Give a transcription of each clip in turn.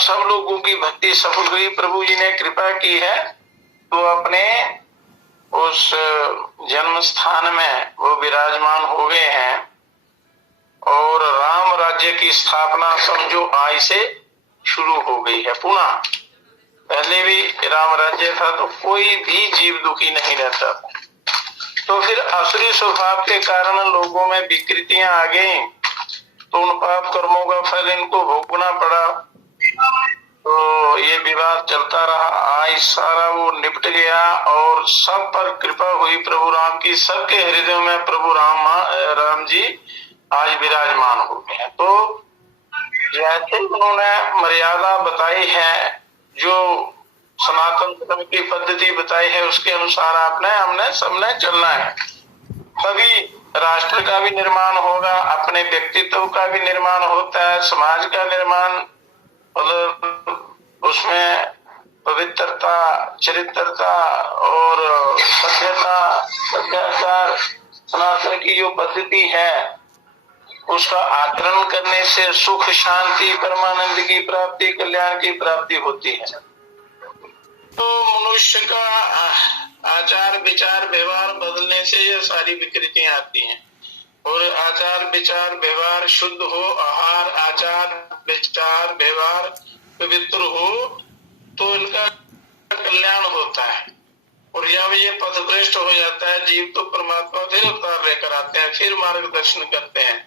सब लोगों की भक्ति सफल हुई, प्रभु जी ने कृपा की है, तो अपने उस जन्म स्थान में वो विराजमान हो गए हैं और राम राज्य की स्थापना समझो आज से शुरू हो गई है पुनः। पहले भी राम राज्य था तो कोई भी जीव दुखी नहीं रहता था। तो फिर असुरी स्वभाव के कारण लोगों में विकृतियां आ गई, तो उन पाप कर्मों का फल इनको भोगना पड़ा। तो ये विवाद चलता रहा, आज सारा वो निपट गया और सब पर कृपा हुई प्रभु राम की। सबके हृदयों में प्रभु राम जी आज विराजमान हो गए हैं। तो जैसे उन्होंने मर्यादा बताई है, जो सनातन धर्म की पद्धति बताई है, उसके अनुसार हमने सबने चलना है, तभी राष्ट्र का भी निर्माण होगा, अपने व्यक्तित्व का भी निर्माण होता है, समाज का निर्माण, मतलब उसमें पवित्रता, चरित्रता और सभ्यता, सदाचार, सनातन की जो पद्धति है उसका आचरण करने से सुख, शांति, परमानंद की प्राप्ति, कल्याण की प्राप्ति होती है। तो मनुष्य का आचार विचार व्यवहार बदलने से ये सारी विकृतियां आती हैं। और आचार विचार व्यवहार शुद्ध हो, आहार आचार विचार व्यवहार पवित्र हो, तो इनका कल्याण होता है। और जब ये पथभ्रष्ट हो जाता है जीव, तो परमात्मा फिर अवतार लेकर आते हैं, फिर मार्गदर्शन करते हैं।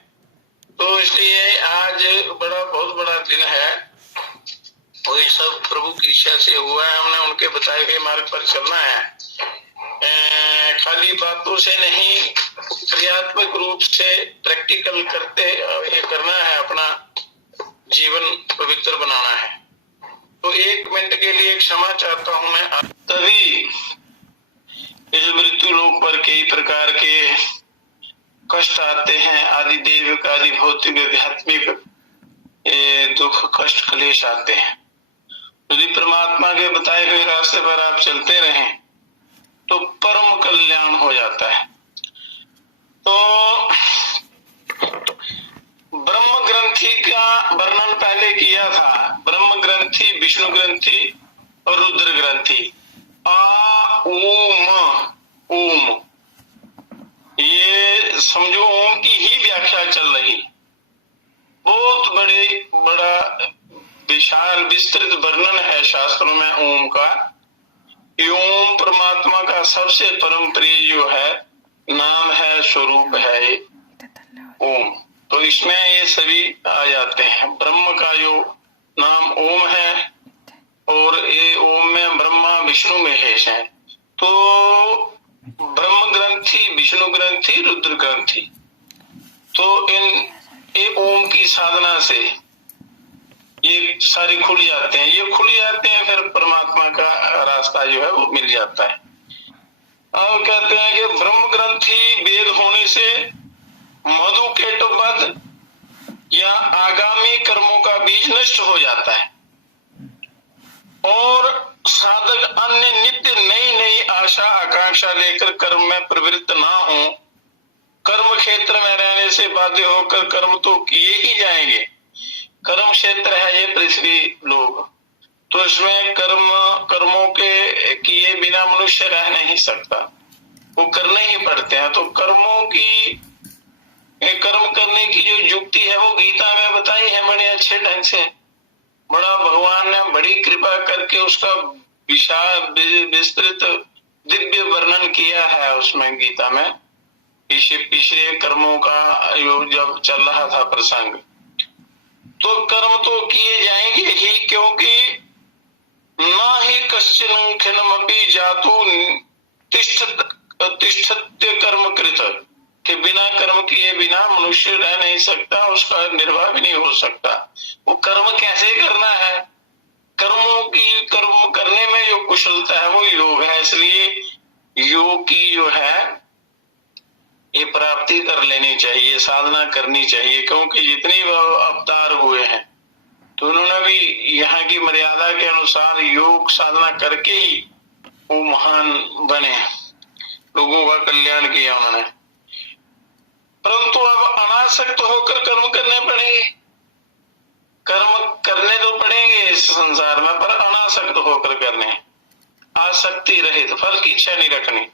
तो इसलिए आज बहुत बड़ा दिन है, और ये सब प्रभु की इच्छा से हुआ है। हमने उनके बताए हुए मार्ग पर चलना है, खाली बातों से नहीं, क्रियात्मक रूप से प्रैक्टिकल करते ये करना है, अपना जीवन पवित्र बनाना है। तो 1 मिनट के लिए क्षमा चाहता हूं मैं। तभी इस मृत्यु लोक पर कई प्रकार के कष्ट आते हैं, आदि दैविक आदि भौतिक आध्यात्मिक दुख कष्ट क्लेश आते हैं। यदि परमात्मा के बताए हुए रास्ते पर आप चलते रहें तो परम कल्याण हो जाता है। तो ब्रह्म ग्रंथि का वर्णन पहले किया था, ब्रह्म ग्रंथि, विष्णु ग्रंथि और रुद्र ग्रंथि। ओम, ये समझो ओम की ही व्याख्या चल रही। बहुत बड़ा विशाल विस्तृत वर्णन है शास्त्रों में ओम का। ओम परमात्मा का सबसे परम प्रिय जो है नाम है, स्वरूप है ओम। तो इसमें ये सभी आ जाते हैं। ब्रह्म का जो नाम ओम है और ये ओम में ब्रह्मा विष्णु महेश है। तो ब्रह्म ग्रंथि, विष्णु ग्रंथि, रुद्र ग्रंथि, तो ये ओम की साधना से ये सारे खुल जाते हैं। ये खुल जाते हैं, फिर परमात्मा का रास्ता जो है वो मिल जाता है। और कहते हैं कि ब्रह्म ग्रंथि वेद होने से मधु केटवध या आगामी कर्मों का बीज नष्ट हो जाता है और साधक अन्य नित्य नई नई आशा आकांक्षा लेकर कर्म में प्रवृत्त ना हो। कर्म क्षेत्र में रहने से बाध्य होकर कर्म तो किए ही जाएंगे। कर्म क्षेत्र है ये पृथ्वी लोग, तो इसमें कर्मों के किए बिना मनुष्य रह नहीं सकता, वो करने ही पड़ते हैं। तो कर्म करने की जो युक्ति है वो गीता में बताई है बड़े अच्छे ढंग से। बड़ा भगवान ने बड़ी कृपा करके उसका विशाल विस्तृत दिव्य वर्णन किया है उसमें गीता में। पिछले कर्मों का जब चल रहा था प्रसंग, तो कर्म तो किए जाएंगे ही, क्योंकि ना ही कश्चिन खिनमपि जातु तिष्ठत्य कर्म कृत, कि बिना कर्म किए बिना मनुष्य रह नहीं सकता, उसका निर्वाह भी नहीं हो सकता। वो कर्म कैसे करना है, कर्म करने में जो कुशलता है वो योग है। इसलिए योग की जो है ये प्राप्ति कर लेनी चाहिए, साधना करनी चाहिए, क्योंकि जितने अवतार हुए हैं तो उन्होंने भी यहाँ की मर्यादा के अनुसार योग साधना करके ही वो महान बने, लोगों का कल्याण किया उन्होंने। परंतु अब अनासक्त होकर कर्म करने पड़ेंगे। कर्म करने तो पड़ेंगे इस संसार में, पर अनासक्त होकर करने, आसक्ति रहित, फल की इच्छा नहीं रखनी।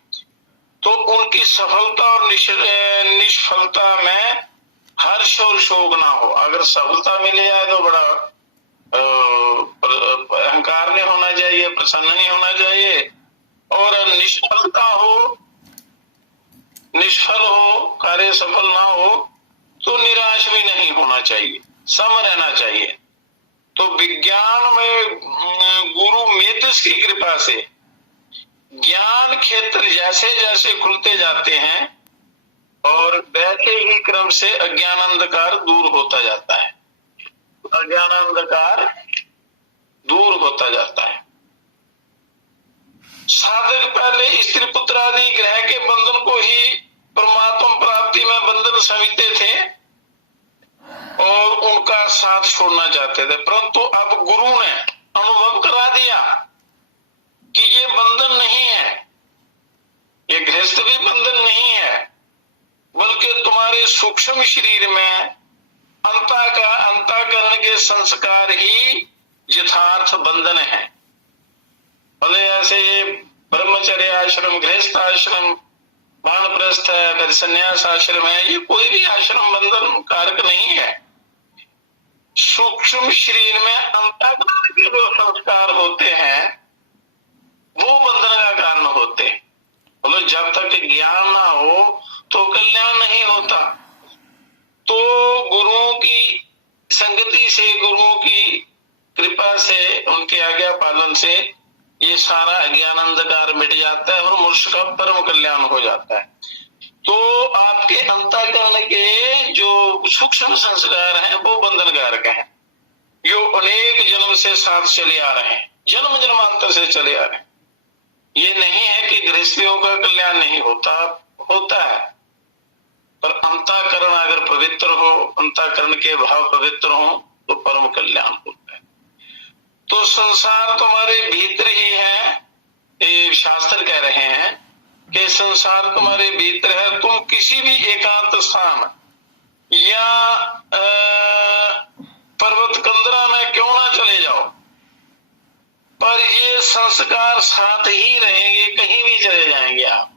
तो उनकी सफलता और निष्फलता में हर्ष और शोक ना हो। अगर सफलता मिल जाए तो बड़ा अहंकार नहीं होना चाहिए, प्रसन्न नहीं होना चाहिए, और निष्फलता हो, निष्फल हो, कार्य सफल ना हो तो निराश भी नहीं होना चाहिए, सम रहना चाहिए। तो विज्ञान में गुरु मेधस की कृपा से ज्ञान क्षेत्र जैसे जैसे खुलते जाते हैं और वैसे ही क्रम से अज्ञान अंधकार दूर होता जाता है, अज्ञान अंधकार दूर होता जाता है। साधक पहले स्त्री पुत्र आदि ग्रह के बंधन को ही परमात्मा प्राप्ति में बंधन समझते थे और उनका साथ छोड़ना चाहते थे, परंतु अब गुरु ने अनुभव करा दिया कि ये बंधन नहीं है, ये गृहस्थ भी बंधन नहीं है, बल्कि तुम्हारे सूक्ष्म शरीर में अंतःकरण के संस्कार ही यथार्थ बंधन है। भले ऐसे ब्रह्मचर्य आश्रम, गृहस्थ आश्रम, वानप्रस्थ है, फिर संन्यास आश्रम है, ये कोई भी आश्रम बंधन कारक नहीं है। सूक्ष्म शरीर में अंतःकरण के जो संस्कार होते हैं वो बंधन का कारण होते हैं। मतलब जब तक ज्ञान ना हो तो कल्याण नहीं होता। तो गुरुओं की संगति से, गुरुओं की कृपा से, उनके आज्ञा पालन से ये सारा अज्ञान अंधकार मिट जाता है और मनुष्य का परम कल्याण हो जाता है। तो आपके अंतःकरण के जो सूक्ष्म संस्कार हैं वो बंधन कारक हैं, जो अनेक जन्म से साथ चले आ रहे हैं, जन्म जन्मांतर से चले आ रहे हैं। ये नहीं है कि गृहस्थियों का कल्याण नहीं होता, होता है, पर अंतःकरण अगर पवित्र हो, अंतःकरण के भाव पवित्र हो तो परम कल्याण होता है। तो संसार तुम्हारे भीतर ही है, ये शास्त्र कह रहे हैं कि संसार तुम्हारे भीतर है। तुम किसी भी एकांत स्थान या पर्वत कंदरा में क्यों ना चले जाओ, पर ये संस्कार साथ ही रहेंगे, कहीं भी चले जाएंगे आप,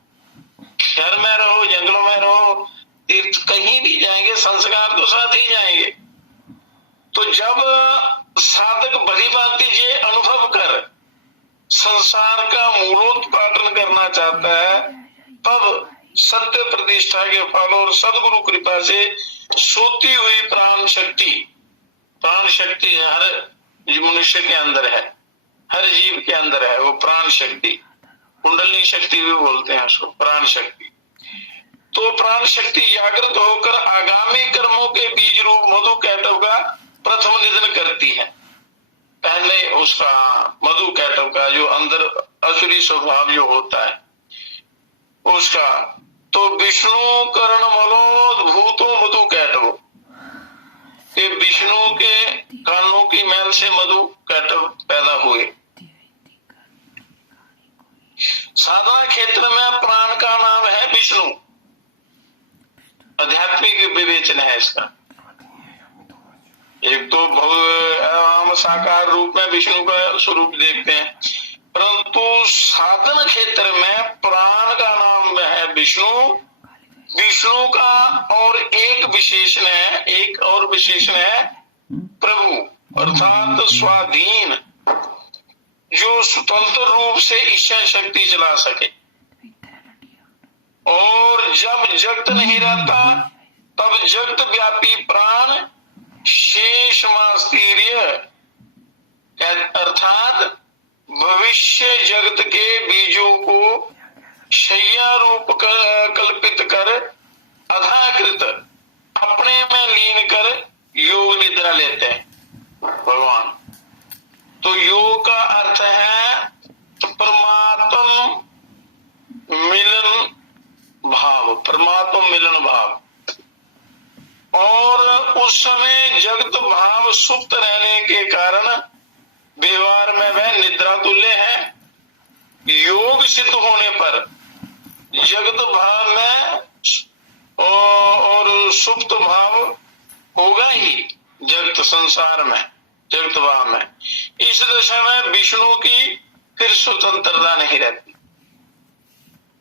शहर में रहो, जंगलों में रहो, तीर्थ कहीं भी जाएंगे, संस्कार तो साथ ही जाएंगे। तो जब साधक भली भांति ये अनुभव कर संसार का मूलोत्पाटन करना चाहता है, तब सत्य प्रतिष्ठा के फल और सदगुरु कृपा से सोती हुई प्राण शक्ति हर मनुष्य के अंदर है, हर जीव के अंदर है, वो प्राण शक्ति, कुंडलिनी शक्ति भी बोलते हैं उसको, प्राण शक्ति। तो प्राण शक्ति जागृत होकर आगामी कर्मों के बीज रूप मधु कैटव का प्रथम निधन करती है। पहले उसका मधु कैटव का जो अंदर असुरी स्वभाव जो होता है उसका, तो विष्णु कर्ण मलोद्भूतो मधु कैटव, ये विष्णु के कानों की मैल से मधु कैटव पैदा हुए। साधना क्षेत्र में प्राण का नाम है विष्णु, आध्यात्मिक विवेचन है इसका। एक तो हम साकार रूप में विष्णु का स्वरूप देखते हैं, परंतु साधन क्षेत्र में प्राण का नाम है विष्णु, विष्णु का और एक और विशेषण है प्रभु, अर्थात स्वाधीन, जो स्वतंत्र रूप से इच्छा शक्ति चला सके। और जब जगत नहीं रहता तब जगत व्यापी प्राण शेष मास्तीर्य, अर्थात भविष्य जगत के बीजों को शैया रूप कल्पित कर अधाकृत अपने में लीन कर योग निद्रा लेते हैं भगवान। तो योग का अर्थ है परमात्म मिलन भाव, परमात्मा मिलन भाव। और उस समय जगत भाव सुप्त रहने के कारण व्यवहार में वह निद्रा तुल्य है। योग सिद्ध होने पर जगत भाव में और सुप्त भाव होगा ही, जगत संसार में, जगत भाव में। इस दशा में विष्णु की फिर स्वतंत्रता नहीं रहती।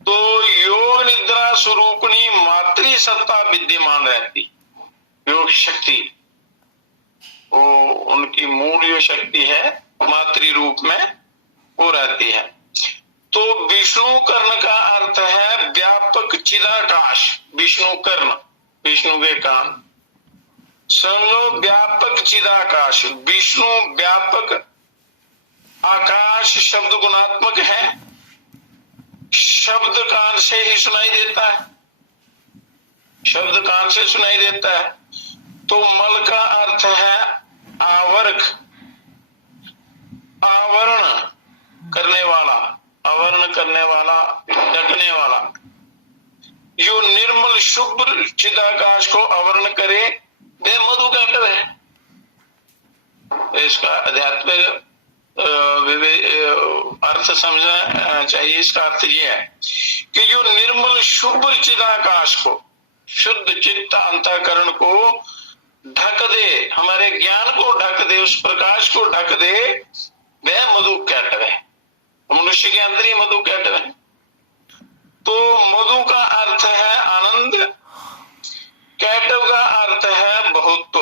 तो योग निद्रा स्वरूपणी मातृ सत्ता विद्यमान रहती। योग शक्ति वो उनकी मूल जो शक्ति है मातृ रूप में वो रहती है। तो विष्णु कर्ण का अर्थ है व्यापक चिदाकाश। विष्णु कर्ण, विष्णु के कान, समझो व्यापक चिदाकाश। विष्णु व्यापक आकाश शब्द गुणात्मक है, शब्द कान से ही सुनाई देता है, शब्द कान से सुनाई देता है। तो मल का अर्थ है आवर्क, आवरण करने वाला, आवरण करने वाला, ढकने वाला। जो निर्मल शुभ्र चिदाकाश को आवरण करे वे मधु कैटव है। इसका आध्यात्मिक अर्थ समझना चाहिए। इसका अर्थ यह है कि जो निर्मल शुभ्र चिदाकाश को, शुद्ध चित्त अंतःकरण को ढक दे, हमारे ज्ञान को ढक दे, उस प्रकाश को ढक दे, वह मधु कैटव है। मनुष्य के अंदर ही मधु कैटव है। तो मधु का अर्थ है आनंद, कैटव का अर्थ है बहुत्व।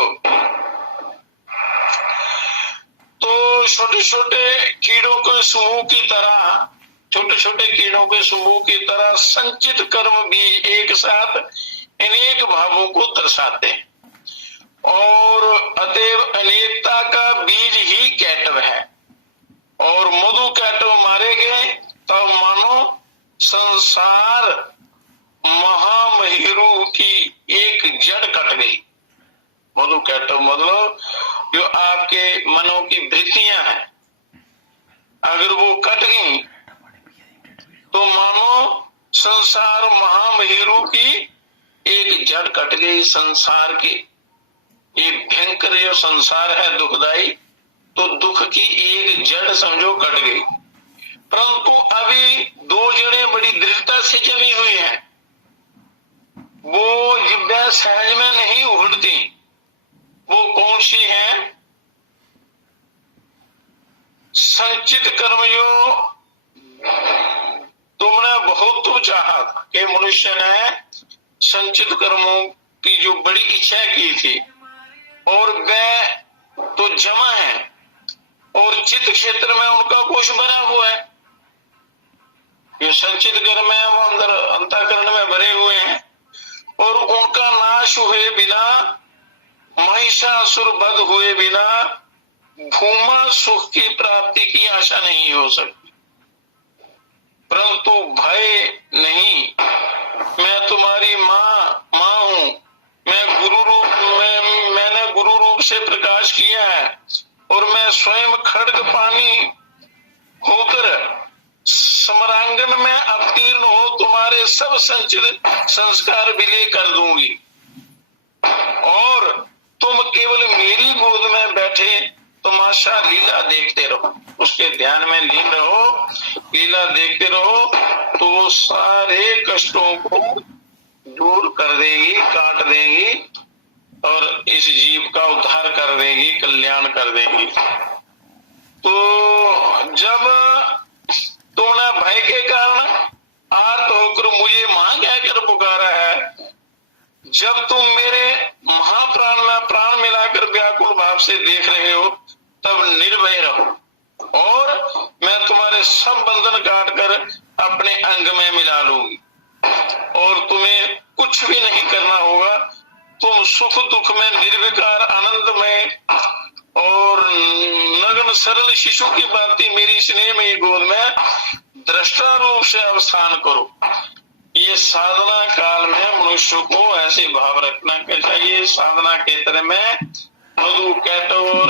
तो छोटे छोटे कीड़ों के समूह की तरह, छोटे छोटे कीड़ों के समूह की तरह संचित कर्म बीज एक साथ अनेक भावों को दर्शाते हैं और अतएव अनेकता का बीज ही कैटव है। और मधु कैटव मारे गए तब मानो संसार महामहिरू की एक जड़ कट गई। मधु कैटव मतलब जो आपके मनों की वृत्तियां हैं, अगर वो कट गई तो मानो संसार महामहिरू की एक जड़ कट गई। संसार की ये भयंकर जो संसार है दुखदाई, तो दुख की एक जड़ समझो कट गई। परंतु अभी दो जड़ें बड़ी दृढ़ता से चली हुई हैं, वो जिब्या सहज में नहीं उभरती। वो कौन सी है? संचित कर्मयोग। तुमने बहुत चाहा था कि मनुष्य ने संचित कर्मों की जो बड़ी इच्छा की थी और वे तो जमा है और चित्त क्षेत्र में उनका कोश बना हुआ है। जो संचित कर्म है वो अंदर अंतःकरण में भरे हुए हैं और उनका नाश हुए बिना, महिषासुर वध हुए बिना भूमा सुख की प्राप्ति की आशा नहीं हो सकती। परंतु भय नहीं, मैं तुम्हारी माँ हूं, मैं गुरु रूप में, मैंने गुरु रूप से प्रकाश किया है और मैं स्वयं खड्ग पानी होकर समरांगन में अवतीर्ण हो तुम्हारे सब संचित संस्कार विलय कर दूंगी और तुम केवल मेरी गोद में बैठे तमाशा लीला देखते रहो, उसके ध्यान में लीन रहो, लीला देखते रहो, तो वो सारे कष्टों को दूर कर देगी, काट देगी और इस जीव का उद्धार कर देगी, कल्याण कर देगी। तो जब तुमने भय के कारण आर्त होकर मुझे मां कहकर पुकारा है, जब तुम मेरे महाप्राण में प्राण मिलाकर व्याकुल भाव से देख रहे हो, तब निर्भय रहो और मैं तुम्हारे सब बंधन काट कर अपने अंग में मिला लूंगी और तुम्हें कुछ भी नहीं करना होगा। तुम सुख दुख में निर्विकार आनंद में और नग्न सरल शिशु की भांति मेरी स्नेहमयी गोद में दृष्टा रूप से अवस्थान करो। ये साधना काल में मनुष्य को ऐसे भाव रखना चाहिए। साधना के तरह में मधु कैटव और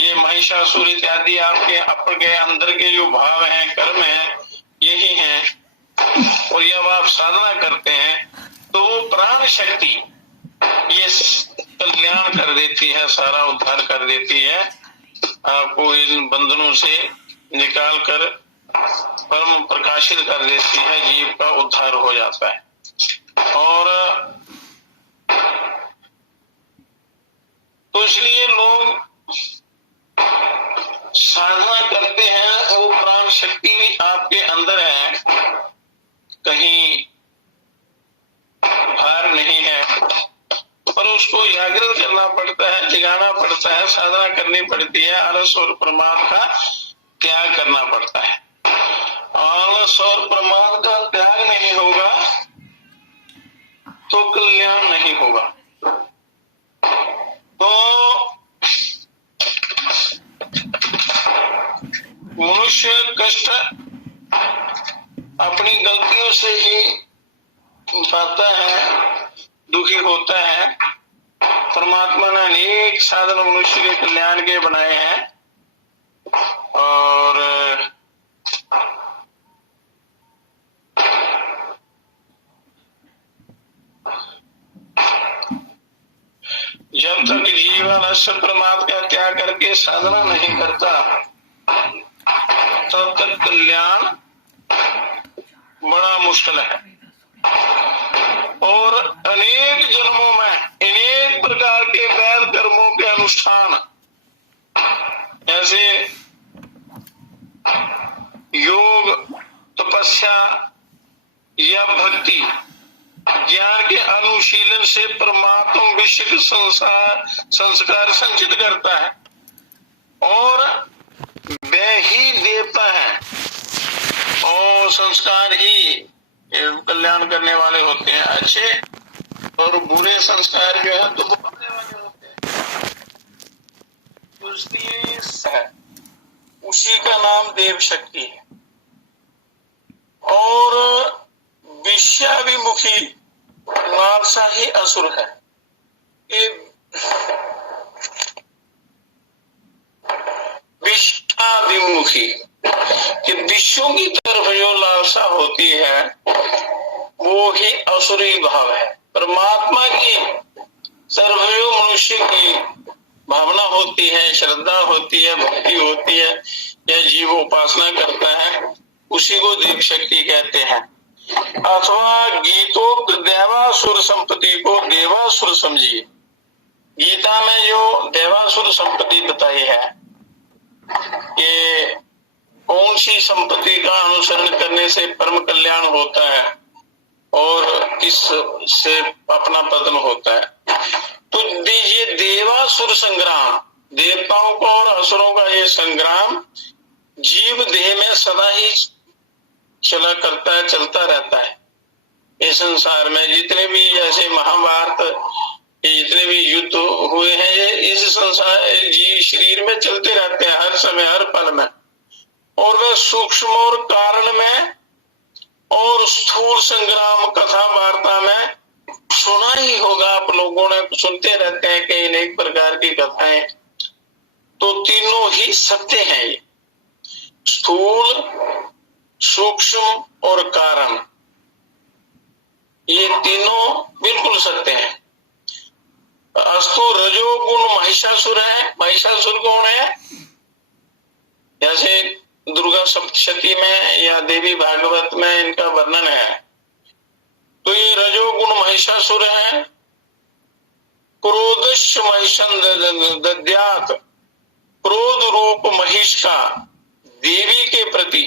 ये महिषासुर इत्यादि आपके अपने अंदर के जो भाव हैं, कर्म हैं, यही हैं। और जब आप साधना करते हैं तो वो प्राण शक्ति ये कल्याण कर देती है, सारा उद्धार कर देती है, आपको इन बंधनों से निकाल कर परम प्रकाशित कर देती है, जीव का उद्धार हो जाता है। और तो जागृत करना पड़ता है, जगाना पड़ता है, साधना करनी पड़ती है। आलस और प्रमाद का त्याग करना पड़ता है। आलस और प्रमाद का त्याग नहीं होगा तो कल्याण नहीं होगा। तो मनुष्य कष्ट अपनी गलतियों से ही पाता है, दुखी होता है। परमात्मा ने अनेक साधन मनुष्य के कल्याण के बनाए हैं और जब तक जीवन अश्य प्रमाद का त्याग करके साधना नहीं करता तब तक कल्याण बड़ा मुश्किल है। और अनेक जन्मों में अनेक प्रकार के वैध कर्मों के अनुष्ठान, जैसे योग, तपस्या या भक्ति, ज्ञान के अनुशीलन से परमात्मा विश्व के संस्कार संचित करता है और वे ही देवता है और संस्कार ही कल्याण करने वाले होते हैं। अच्छे और बुरे संस्कार जो है तो भोगने वाले होते हैं। तो इसलिए उसी का नाम देव शक्ति है। और विषयाभिमुखी लालसा ही असुर है। विषयाभिमुखी कि विषयों की तरफ जो लालसा होती है वो ही असुरी भाव है। परमात्मा की तरफ जो मनुष्य की भावना होती है, श्रद्धा होती है, भक्ति होती है या जीव उपासना करता है, उसी को देव शक्ति कहते हैं। अथवा गीतोक्त देवासुर संपत्ति को देवासुर समझिए। गीता में जो देवासुर संपत्ति बताई है कि कौन सी संपत्ति का अनुसरण करने से परम कल्याण होता है और किस से अपना पतन होता है, तो ये देवासुर संग्राम, देवताओं का और असुरों का ये संग्राम जीव देह में सदा ही चला करता है, चलता रहता है। इस संसार में जितने भी जैसे महाभारत जितने भी युद्ध हुए हैं ये इस संसार जी शरीर में चलते रहते हैं, हर समय हर पल में। और वह सूक्ष्म और कारण में और स्थूल संग्राम कथा वार्ता में सुना ही होगा, आप लोगों ने सुनते रहते हैं कि अनेक प्रकार की कथाएं। तो तीनों ही सत्य हैं, ये स्थूल, सूक्ष्म और कारण, ये तीनों बिल्कुल सत्य हैं। अस्तु रजोगुण महिषासुर है। महिषासुर कौन है? जैसे दुर्गा सप्तशती में या देवी भागवत में इनका वर्णन है। तो ये रजोगुण महिषासुर है। क्रोधश महिषं दद्यात्, क्रोध रूप महिष का देवी के प्रति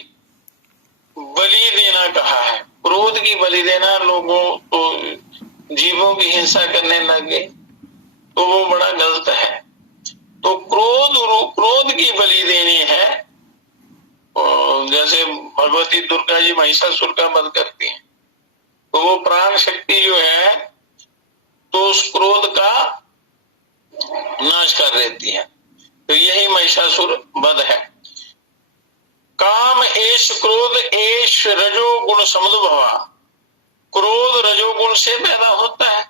बलि देना कहा है। क्रोध की बलि देना, लोगों तो जीवों की हिंसा करने लगे तो वो बड़ा गलत है। तो क्रोध की बलि देनी है। जैसे भगवती दुर्गा जी महिषासुर का वध करती हैं तो वो प्राण शक्ति जो है तो उस क्रोध का नाश कर देती है। तो यही महिषासुर वध है। काम एश क्रोध एश रजोगुण समुद्भवा, क्रोध रजोगुण से पैदा होता है।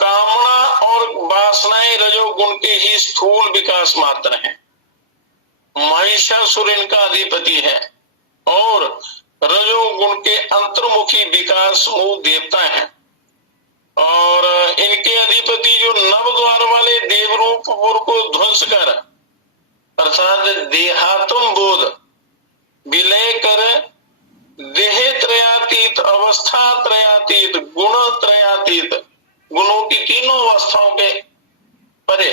कामना और वासनाएं रजोगुण के ही स्थूल विकास मात्र हैं। महिषासुर इनका अधिपति है और रजोगुण के अंतर्मुखी विकास मूल देवता हैं। और इनके अधिपति जो नव द्वार वाले देवरूप को ध्वंस कर अर्थात देहात्म बोध विलय कर देह त्रयातीत, अवस्था त्रयातीत, गुण त्रयातीत, गुणों की तीनों अवस्थाओं के परे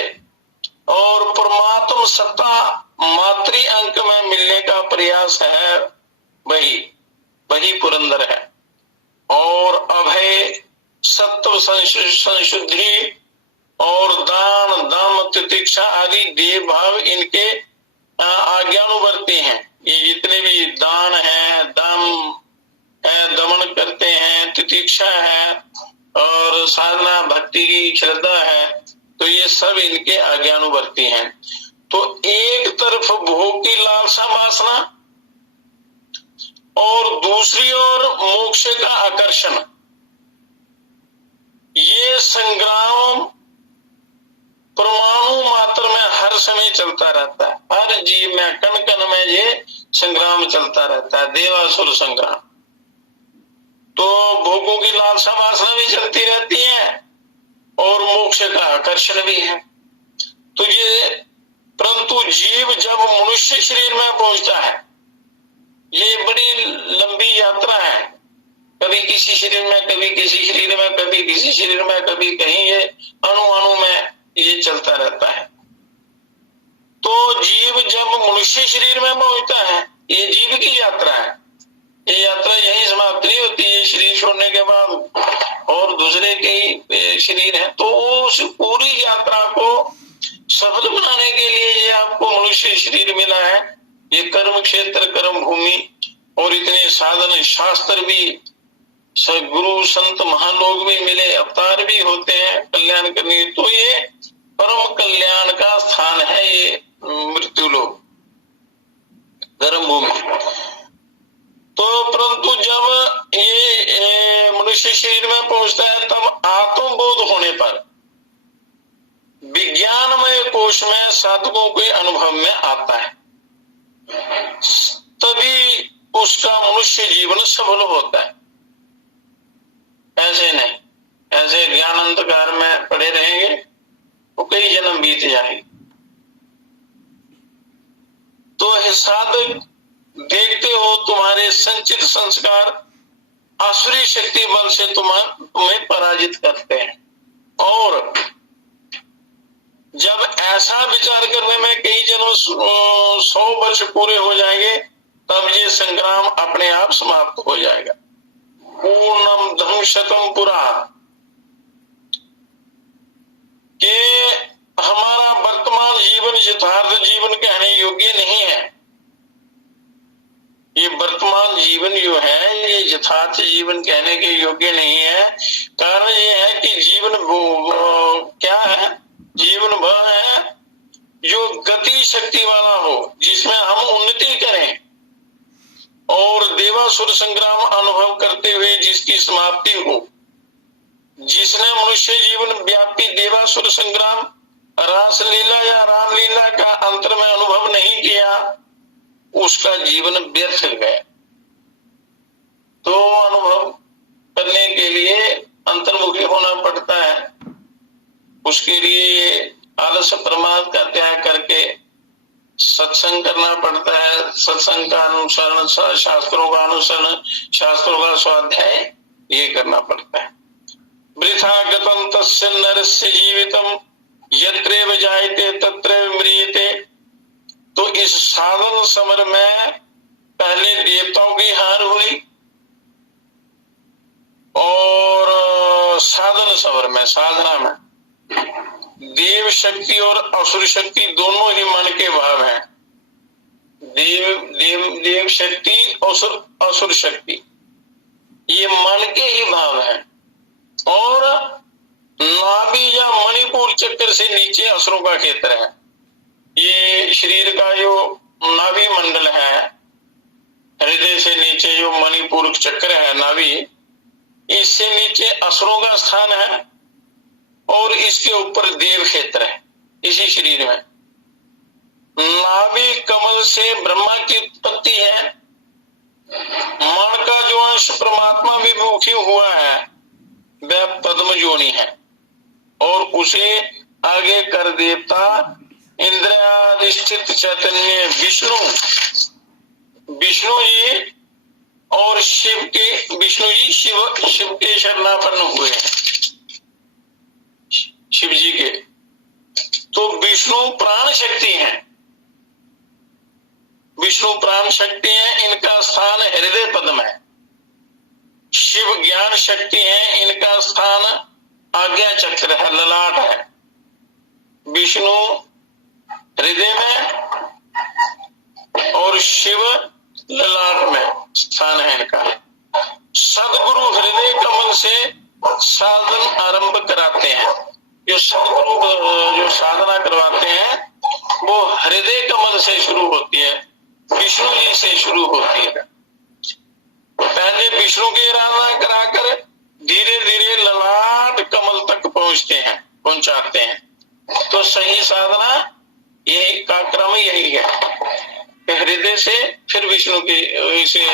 और परमात्म सत्ता मातृ अंक में मिलने का प्रयास है, वही पुरंदर है। और अभय सत्व संशुद्धि और दान, दम, तितिक्षा आदि देव भाव इनके आज्ञानुवर्ती हैं। ये जितने भी दान है, दम है, दमन करते हैं, तितिक्षा है और साधना भक्ति की श्रद्धा है, तो ये सब इनके आज्ञानुवर्ती हैं। तो एक तरफ भोग की लालसा वासना और दूसरी ओर मोक्ष का आकर्षण, ये संग्राम परमाणु मात्र में हर समय चलता रहता है। हर जीव में, कण कण में ये संग्राम चलता रहता है, देवासुर संग्राम। तो भोगों की लालसा वासना भी चलती रहती है और मोक्ष का आकर्षण भी है। तो ये, परंतु जीव जब मनुष्य शरीर में पहुंचता है, ये बड़ी लंबी यात्रा है, कभी किसी शरीर में, कभी किसी शरीर में, कभी किसी शरीर में, कभी कहीं, ये अणु अणु में ये चलता रहता है। तो जीव जब मनुष्य शरीर में पहुंचता है, ये जीव की यात्रा है। ये यात्रा यही समाप्त नहीं होती है शरीर छोड़ने के बाद, और दूसरे के शरीर है। तो उस पूरी यात्रा को सफल बनाने के लिए ये आपको मनुष्य शरीर मिला है। ये कर्म क्षेत्र, कर्म भूमि, और इतने साधन शास्त्र भी, गुरु संत महालोग भी मिले, अवतार भी होते हैं कल्याण करने। तो ये परम कल्याण का स्थान है, ये मृत्यु लोक, कर्म भूमि। तो परंतु जब ये मनुष्य शरीर में पहुंचता है, तब आत्मबोध होने पर विज्ञानमय कोश में साधकों के अनुभव में आता है, तभी उसका मनुष्य जीवन सफल होता है। ऐसे नहीं, ऐसे ज्ञान अंधकार में पड़े रहेंगे तो कई जन्म बीत जाएंगे। तो हे साधक, देखते हो तुम्हारे संचित संस्कार आसुरी शक्ति बल से तुम्हें पराजित करते हैं, और जब ऐसा विचार करने में कई जन्म 100 वर्ष पूरे हो जाएंगे, तब ये संग्राम अपने आप समाप्त हो जाएगा। पूर्णम धर्म शतम पुरा, कि हमारा वर्तमान जीवन यथार्थ जीवन कहने योग्य नहीं है। ये वर्तमान जीवन जो है, ये यथार्थ जीवन कहने के योग्य नहीं है। कारण ये है कि जीवन क्या है? जीवन वह है जो गति शक्ति वाला हो, जिसमें हम उन्नति करें और देवासुर संग्राम अनुभव करते हुए जिसकी समाप्ति हो। जिसने मनुष्य जीवन व्यापी देवासुर संग्राम, रासलीला या रामलीला का अंतर में अनुभव नहीं किया, उसका जीवन व्यर्थ गया। तो अनुभव करने के लिए अंतर्मुखी होना पड़ता है। उसके लिए आलस्य प्रमाद का त्याग करके सत्संग करना पड़ता है। सत्संग का अनुसरण, शास्त्रों का अनुसरण, शास्त्रों का स्वाध्याय ये करना पड़ता है। वृथा गतं तस्य नरस्य जीवितम् यत्रैव जायते तत्रैव म्रियते। तो इस साधन समर में पहले देवताओं की हार हुई, और साधन समर में, साधना में देव शक्ति और असुर शक्ति दोनों ही मन के भाव हैं। देव शक्ति, असुर शक्ति, ये मन के ही भाव हैं। और नाभि या मणिपुर चक्र से नीचे असुरों का क्षेत्र है। ये शरीर का जो नाभि मंडल है, हृदय से नीचे जो मणिपुर चक्र है, नाभि, इससे नीचे असुरों का स्थान है, और इसके ऊपर देव क्षेत्र है इसी शरीर में। नाभि कमल से ब्रह्मा की उत्पत्ति है। मन का जो अंश परमात्मा विमुखी हुआ है, वह पद्म योनि है, और उसे आगे कर देवता इंद्रियाधिष्ठित चैतन्य विष्णु जी और विष्णु जी शिव के शरणापन्न हुए हैं, शिव जी के। तो विष्णु प्राण शक्ति है, विष्णु प्राण शक्ति है, इनका स्थान हृदय पद्म है। शिव ज्ञान शक्ति है, इनका स्थान आज्ञा चक्र है, ललाट है। विष्णु हृदय में और शिव ललाट में स्थान है इनका। सदगुरु हृदय कमल से साधन आरंभ कराते हैं। जो सदगुरु जो साधना करवाते हैं वो हृदय कमल से शुरू होती है, विष्णु जी से शुरू होती है। पहले विष्णु की आराधना कराकर धीरे धीरे ललाट कमल तक पहुंचाते हैं। तो सही साधना यही का क्रम यही है, हृदय से फिर विष्णु की इसे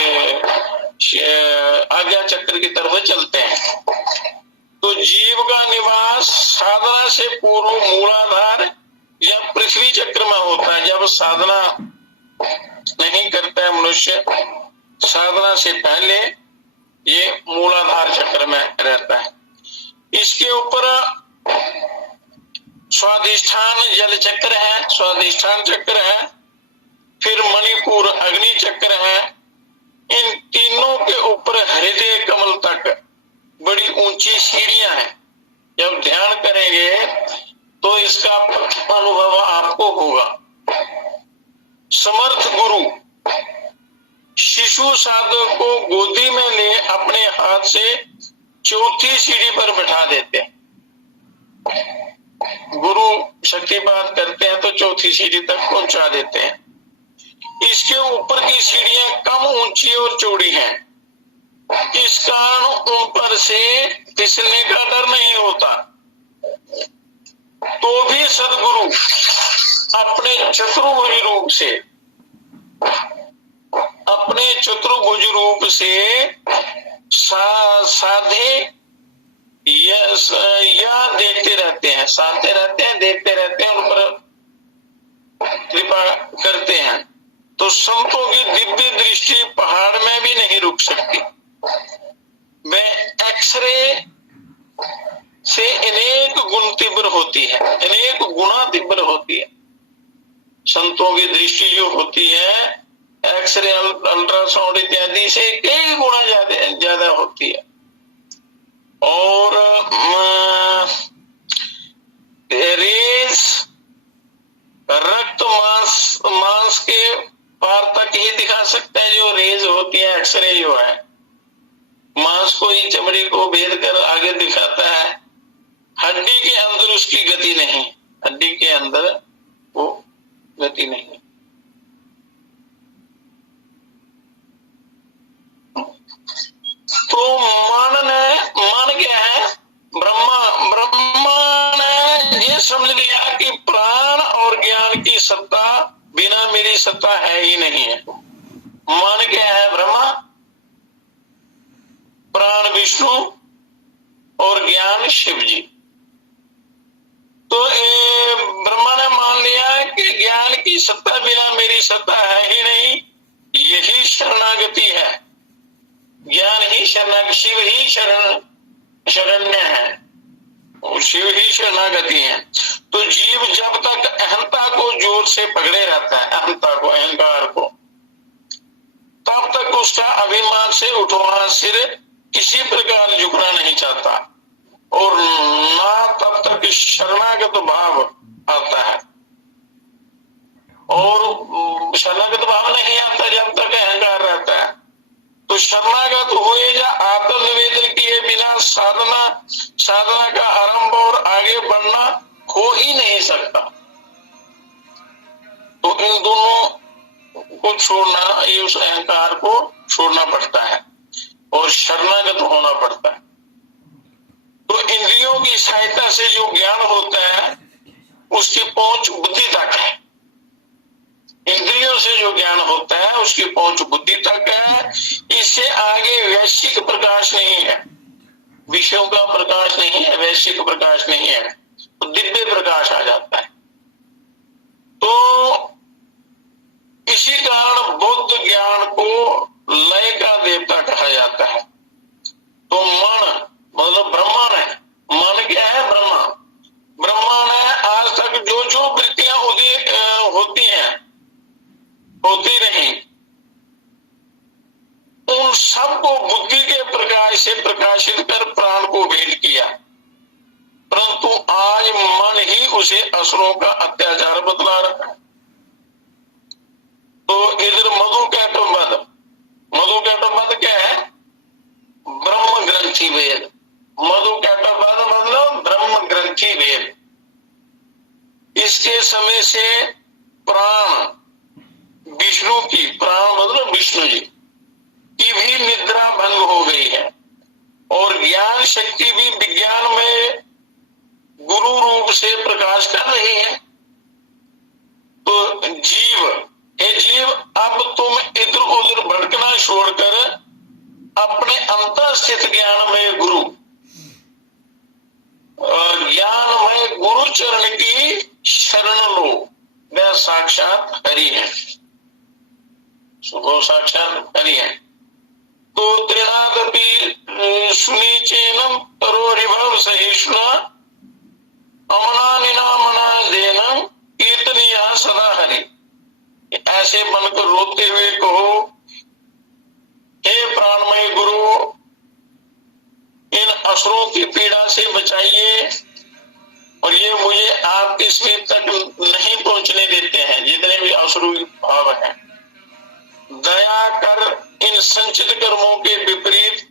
आज्ञा चक्र की तरफ चलते हैं। तो जीव का निवास साधना से पूर्व मूलाधार या पृथ्वी चक्र में होता है। जब साधना नहीं करता है मनुष्य, साधना से पहले ये मूलाधार चक्र में रहता है। इसके ऊपर स्वाधिष्ठान जल चक्र है, स्वाधिष्ठान चक्र है, फिर मणिपुर अग्नि चक्र है। इन तीनों के ऊपर हृदय कमल तक बड़ी ऊंची सीढ़ियां हैं। जब ध्यान करेंगे तो इसका अनुभव आपको होगा। समर्थ गुरु शिशु साधक को गोदी में ले अपने हाथ से चौथी सीढ़ी पर बैठा देते हैं। गुरु शक्तिपात करते हैं तो चौथी सीढ़ी तक पहुंचा देते हैं। इसके ऊपर की सीढ़ियां कम ऊंची और चौड़ी हैं, इस कारण उन पर से फिसलने का डर नहीं होता। तो भी सदगुरु अपने चतुर्भुज रूप से साधे या देखते रहते हैं, साधते रहते हैं, देखते रहते हैं, उन पर कृपा करते हैं। तो संतों की दिव्य दृष्टि पहाड़ में भी नहीं रुक सकती। वे एक्सरे से अनेक गुण तीव्र होती है, अनेक गुना तीव्र होती है। संतों की दृष्टि जो होती है एक्सरे अल्ट्रासाउंड इत्यादि से कई गुना ज्यादा होती है। और रेस रक्त मांस के पार तक ही दिखा सकता है। जो रेज होती है, एक्सरे जो है मांस को ही, चमड़ी को भेद कर आगे दिखाता है। हड्डी के अंदर उसकी गति नहीं, हड्डी के अंदर वो गति नहीं। तो मन क्या है? ब्रह्मा ने ये समझ लिया कि प्राण और ज्ञान की सत्ता बिना मेरी सत्ता है ही नहीं है। मन क्या है? ब्रह्मा, प्राण विष्णु और ज्ञान शिव जी। तो ब्रह्मा ने मान लिया कि ज्ञान की सत्ता बिना मेरी सत्ता है ही नहीं, यही शरणागति है। ज्ञान ही शिव ही शरण्य है, और शिव ही शरणागति है। तो जीव जब तक अहंता को जोर से पकड़े रहता है, अहंता को, अहंकार को, तब तक उसका अभिमान से उठवा सिर किसी प्रकार झुकना नहीं चाहता, और ना तब तक शरणागत भाव आता है। और शरणागत भाव नहीं आता जब तक अहंकार रहता है। तो शरणागत हुए या आत्म निवेदन किए बिना साधना का आरंभ और आगे बढ़ना हो ही नहीं सकता। तो इन दोनों को छोड़ना, ये उस अहंकार को छोड़ना पड़ता है और शरणागत होना पड़ता है। तो इंद्रियों की सहायता से जो ज्ञान होता है उसकी पहुंच बुद्धि तक है। इंद्रियों से जो ज्ञान होता है उसकी पहुंच बुद्धि तक है। इससे आगे वैश्विक प्रकाश नहीं है, विषयों का प्रकाश नहीं है, वैश्विक प्रकाश नहीं है, तो दिव्य प्रकाश आ जाता है। तो इसी कारण बुद्ध ज्ञान को लय का देवता कहा जाता है। तो मन मतलब ब्रह्मांड है। मन क्या है? ब्रह्मांड है। आज तक जो जो वृत्तियां होती रही, उन सबको बुद्धि के प्रकाश से प्रकाशित कर प्राण को भेद किया। आज मन ही उसे असुरों का अत्याचार बतला रहा है। तो इधर मधु कैटोवध क्या है? ब्रह्म ग्रंथि वेद। मधु कैटोवध मतलब ब्रह्म ग्रंथि वेद। इसके समय से प्राण विष्णु की, प्राण मतलब विष्णु जी की भी निद्रा भंग हो गई है और ज्ञान शक्ति भी विज्ञान में गुरु रूप से प्रकाश कर रही है। तो हे जीव, अब तुम इधर उधर भटकना छोड़कर अपने अंतःस्थित ज्ञानमय गुरु, ज्ञानमय गुरु चरण की शरण लो। वह साक्षात हरि है, वो साक्षात हरि है। तो त्रिनादपि सुनीचेनम तरोरिभव सहिष्णुना अमना निनामना देनम कीर्तनीय सदा हरि। ऐसे बनकर रोते हुए कहो, हे प्राणमय गुरु, इन असुरों की पीड़ा से बचाइए और ये मुझे आपकी स्मृति तक नहीं पहुंचने देते हैं, जितने भी असुर भाव हैं। दया कर इन संचित कर्मों के विपरीत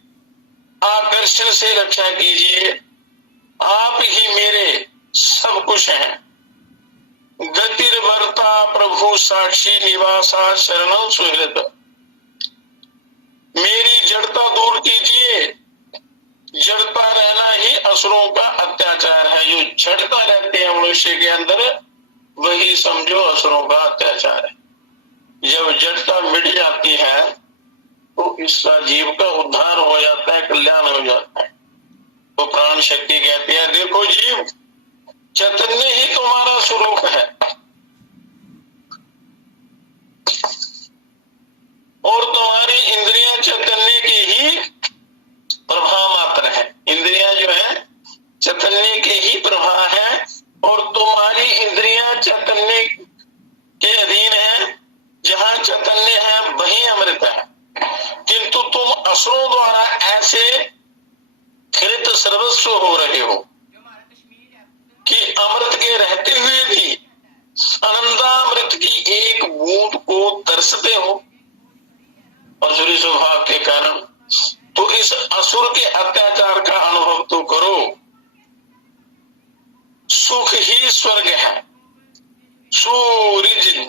आकर्षण से रक्षा कीजिए। आप ही मेरे सब कुछ हैं। गतिर्वर्ता प्रभु साक्षी निवासा शरणं सुहृद। मेरी जड़ता दूर कीजिए। जड़ता रहना ही असुरों का अत्याचार है। जो जड़ता रहते हैं मनुष्य के अंदर, वही समझो असुरों का अत्याचार है। जब जड़ता मिट जाती है तो इसका जीव का उद्धार हो जाता है, कल्याण हो जाता है। तो प्राण शक्ति कहती है, देखो जीव, चैतन्य ही तुम्हारा स्वरूप है और तुम्हारी इंद्रियां चैतन्य की ही प्रभा मात्र है। इंद्रियां जो है चैतन्य के ही प्रभा है और तुम्हारी इंद्रियां चैतन्य के अधीन है। जहां चैतन्य है वही अमृत है। किंतु तुम असुरों द्वारा ऐसे कृत सर्वस्व हो रहे हो कि अमृत के रहते हुए भी आनंदामृत की एक बूंद को तरसते हो असुरी स्वभाव के कारण। तो इस असुर के अत्याचार का अनुभव तो करो। सुख ही स्वर्ग है। सूरिज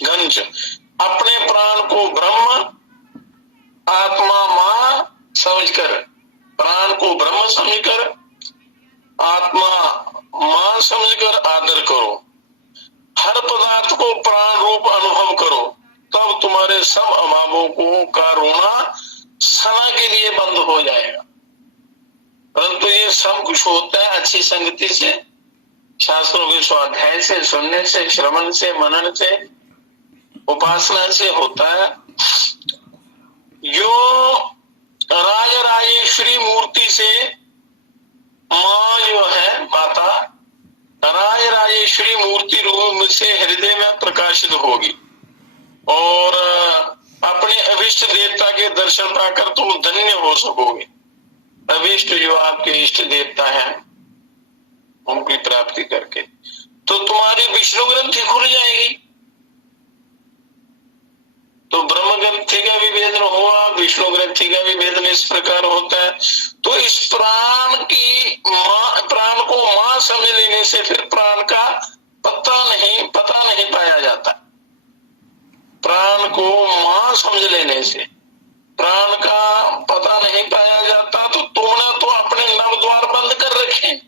घंज अपने प्राण को ब्रह्म आत्मा मां समझकर, प्राण को ब्रह्म समझकर आत्मा मां समझकर आदर करो। हर पदार्थ को प्राण रूप अनुभव करो, तब तुम्हारे सब अभावों को का रोना सदा के लिए बंद हो जाएगा। परंतु ये सब कुछ होता है अच्छी संगति से, शास्त्रों के स्वाध्याय से, सुनने से, श्रवण से, मनन से, उपासना से होता है। जो राज राजेश्वरी मूर्ति से माँ जो है माता राज राजेश्वरी मूर्ति रूप से हृदय में प्रकाशित होगी और अपने अभिष्ट देवता के दर्शन पाकर तुम धन्य हो सकोगे। अभिष्ट जो आपके इष्ट देवता हैं उनकी प्राप्ति करके तो तुम्हारी विष्णु ग्रंथि खुल जाएगी। तो ब्रह्म ग्रंथि का भी भेदन हुआ, विष्णु ग्रंथि का भी भेदन इस प्रकार होता है। तो इस प्राण को मां समझ लेने से फिर प्राण का पता नहीं पाया जाता। प्राण को मां समझ लेने से प्राण का पता नहीं पाया जाता। तो तुमने तो अपने नव द्वार बंद कर रखे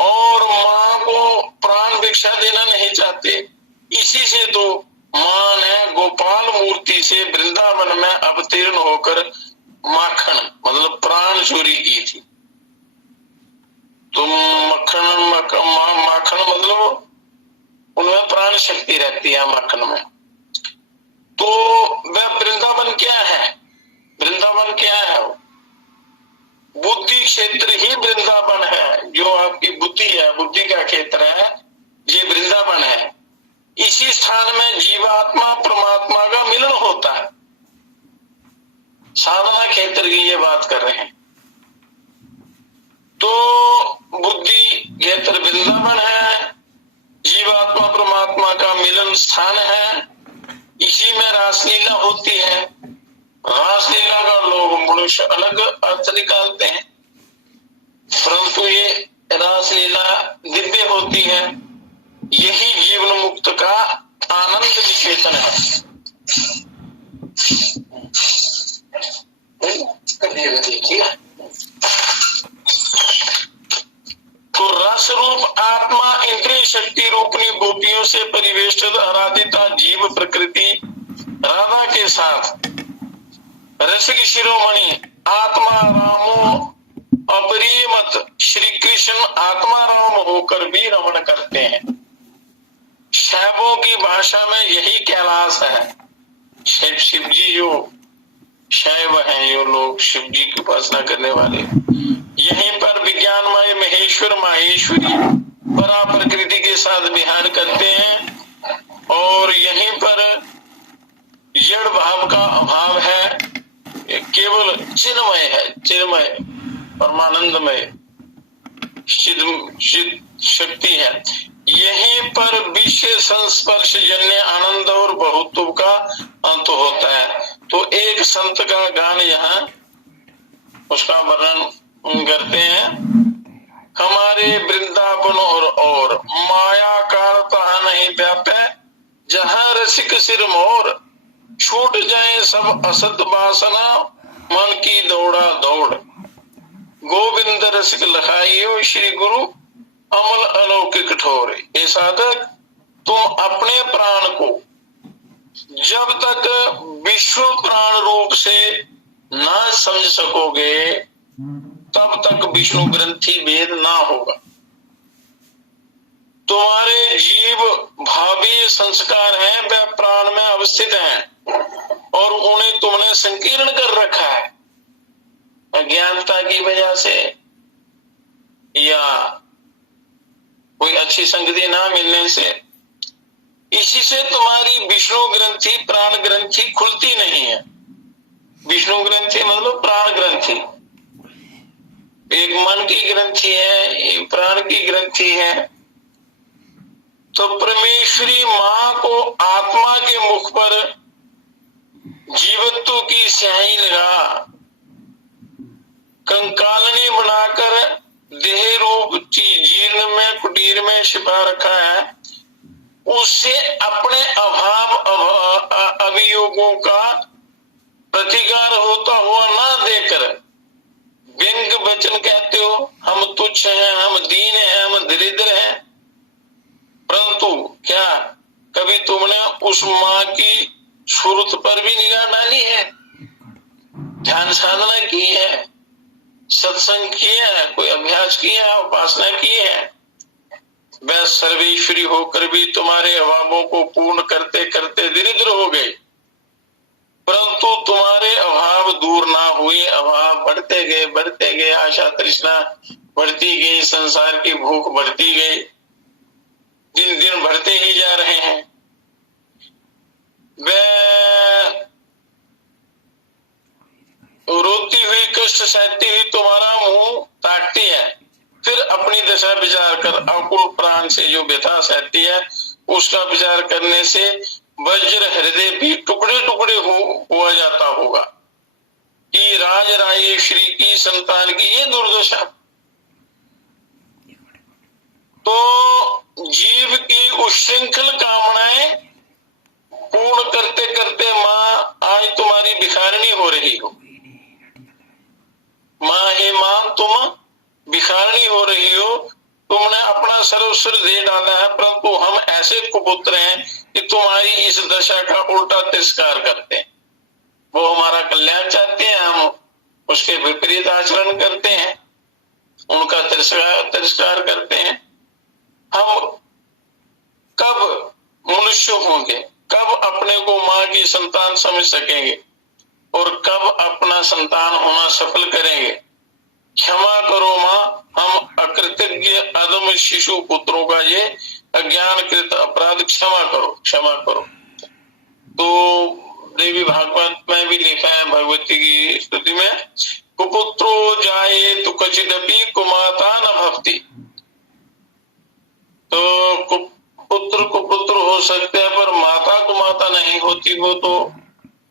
और मां को प्राण भिक्षा देना नहीं चाहते। इसी से तो मां ने गोपाल मूर्ति से वृंदावन में अवतीर्ण होकर माखन मतलब प्राण चोरी की थी। तो माखन मतलब उनमें प्राण शक्ति रहती है माखन में। तो वह वृंदावन क्या है? वृंदावन क्या है? बुद्धि क्षेत्र ही वृंदावन है। जो आपकी बुद्धि है, बुद्धि का क्षेत्र है, ये वृंदावन है। इसी स्थान में जीवात्मा परमात्मा का मिलन होता है। साधना क्षेत्र की ये बात कर रहे हैं। तो बुद्धि घेतर वृंदावन है, जीवात्मा परमात्मा का मिलन स्थान है, इसी में रासलीला होती है। रासलीला का लोग मनुष्य अलग अर्थ निकालते हैं, परंतु ये रासलीला दिव्य होती है। यही जीवन मुक्त का आनंद निकेतन है। देखिए, तो रस रूप आत्मा इंद्रिय शक्ति रूपनी गोपियों से परिवेष्टित आराधिता जीव प्रकृति राधा के साथ रसिक शिरोमणि आत्मा रामो अपरिमत श्री कृष्ण आत्मा राम होकर भी रमण करते हैं। शैवों की भाषा में यही कैलाश है। शिव जी जो शैव हैं, ये लोग शिव जी की उपासना करने वाले, यहीं पर विज्ञानमय महेश्वर माहेश्वरी परा प्रकृति के साथ विहार करते हैं और यहीं पर जड़ भाव का अभाव है, केवल चिन्मय है, चिन्मय परमानंदमय शक्ति है। यहीं पर विषय संस्पर्श जन्य आनंद और बहुत्व का अंत होता है। तो एक संत का गान यहाँ उसका वर्णन करते हैं। हमारे वृंदावन और माया कालता नहीं व्यापे, जहाँ रसिक सिर मोर छूट जाए सब असत वासना, मन की दौड़ा दौड़ गोविंद रसिक लखाइयो श्री गुरु अमल अलौकिक ठोर। ये साधक, तुम अपने प्राण को जब तक विश्व प्राण रूप से ना समझ सकोगे तब तक विष्णु ग्रंथि भेद ना होगा। तुम्हारे जीव भावी संस्कार हैं, वह प्राण में अवस्थित हैं और उन्हें तुमने संकीर्ण कर रखा है अज्ञानता की वजह से या कोई अच्छी संगति ना मिलने से। इसी से तुम्हारी विष्णु ग्रंथि प्राण ग्रंथि खुलती नहीं है। विष्णु ग्रंथि मतलब प्राण ग्रंथि, एक मन की ग्रंथि है, एक प्राण की ग्रंथि है। तो परमेश्वरी मां को आत्मा के मुख पर जीवत्व की स्याही लगा कंकालनी बनाकर देह रूप जीर्ण में कुटीर में छिपा रखा है। उससे अपने अभाव अभियोगों का प्रतिकार होता हुआ ना देकर व्यंग वचन कहते हो, हम तुच्छ हैं, हम दीन हैं, हम दरिद्र हैं। परंतु क्या कभी तुमने उस माँ की सूरत पर भी निगाह डाली है? ध्यान साधना की है, सत्संग किया है, कोई अभ्यास किया है, उपासना की है? वह सर्वेश्वरी होकर भी तुम्हारे अभावों को पूर्ण करते करते दरिद्र हो गए, परंतु तुम्हारे अभाव दूर ना हुए। अभाव बढ़ते गए, आशा तृष्णा बढ़ती गई, संसार की भूख बढ़ती गई, दिन दिन बढ़ते ही जा रहे हैं। वह रोती हुई कष्ट सहती हुई तुम्हारा मुंह ताकती है, फिर अपनी दशा विचार कर अकुल प्राण से जो व्यथा सहती है उसका विचार करने से वज्र हृदय भी टुकड़े टुकड़े हुआ जाता होगा कि राज राजेश्वरी की संतान की ये दुर्दशा। तो जीव की उच्छृंखल कामनाएं पूर्ण करते करते माँ आज तुम्हारी भिखारिणी हो रही हो। माँ हे माँ, तुम भिखारिणी हो रही हो, तुमने अपना सर्वस्व दे डाला है, परंतु हम ऐसे कुपुत्र हैं कि तुम्हारी इस दशा का उल्टा तिरस्कार करते हैं। वो हमारा कल्याण चाहते हैं, हम उसके विपरीत आचरण करते हैं, उनका तिरस्कार करते हैं। हम कब मनुष्य होंगे, कब अपने को माँ की संतान समझ सकेंगे और कब अपना संतान होना सफल करेंगे? क्षमा करो माँ, हम अकृतज्ञ अदम शिशु पुत्रों का ये अज्ञानकृत अपराध क्षमा करो, क्षमा करो। तो देवी भागवत में भी लिखा है, भगवती की स्तुति में, कुपुत्रो जाए तो कचिदपि कुमाता न भवति। तो पुत्र को पुत्र हो सकते हैं पर माता को माता नहीं होती। वो तो